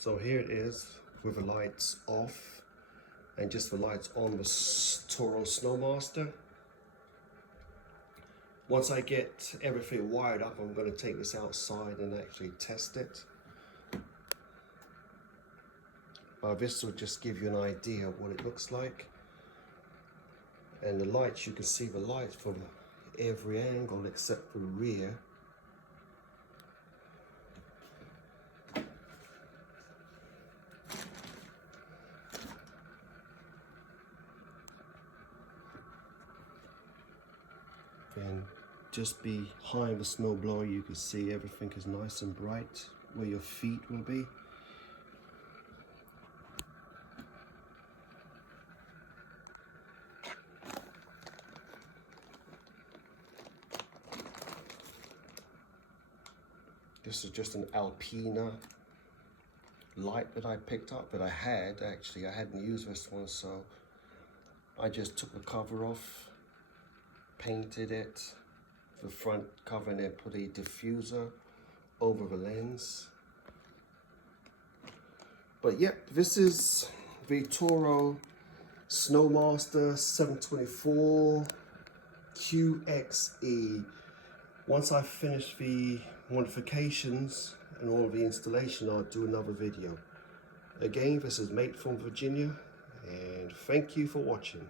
So here it is with the lights off and just the lights on the Toro Snowmaster. Once I get everything wired up, I'm going to take this outside and actually test it. This will just give you an idea of what it looks like. And the lights, you can see the lights from every angle except for the rear. And just behind the snowblower, you can see everything is nice and bright where your feet will be. This is just an Alpina light that I picked up, that I hadn't used this one, so I just took the cover off, painted it, the front cover, and then put a diffuser over the lens. But yep, this is the Toro Snowmaster 724 QXE. Once I finish the modifications and all of the installation, I'll do another video. Again, this is Mate from Virginia, and thank you for watching.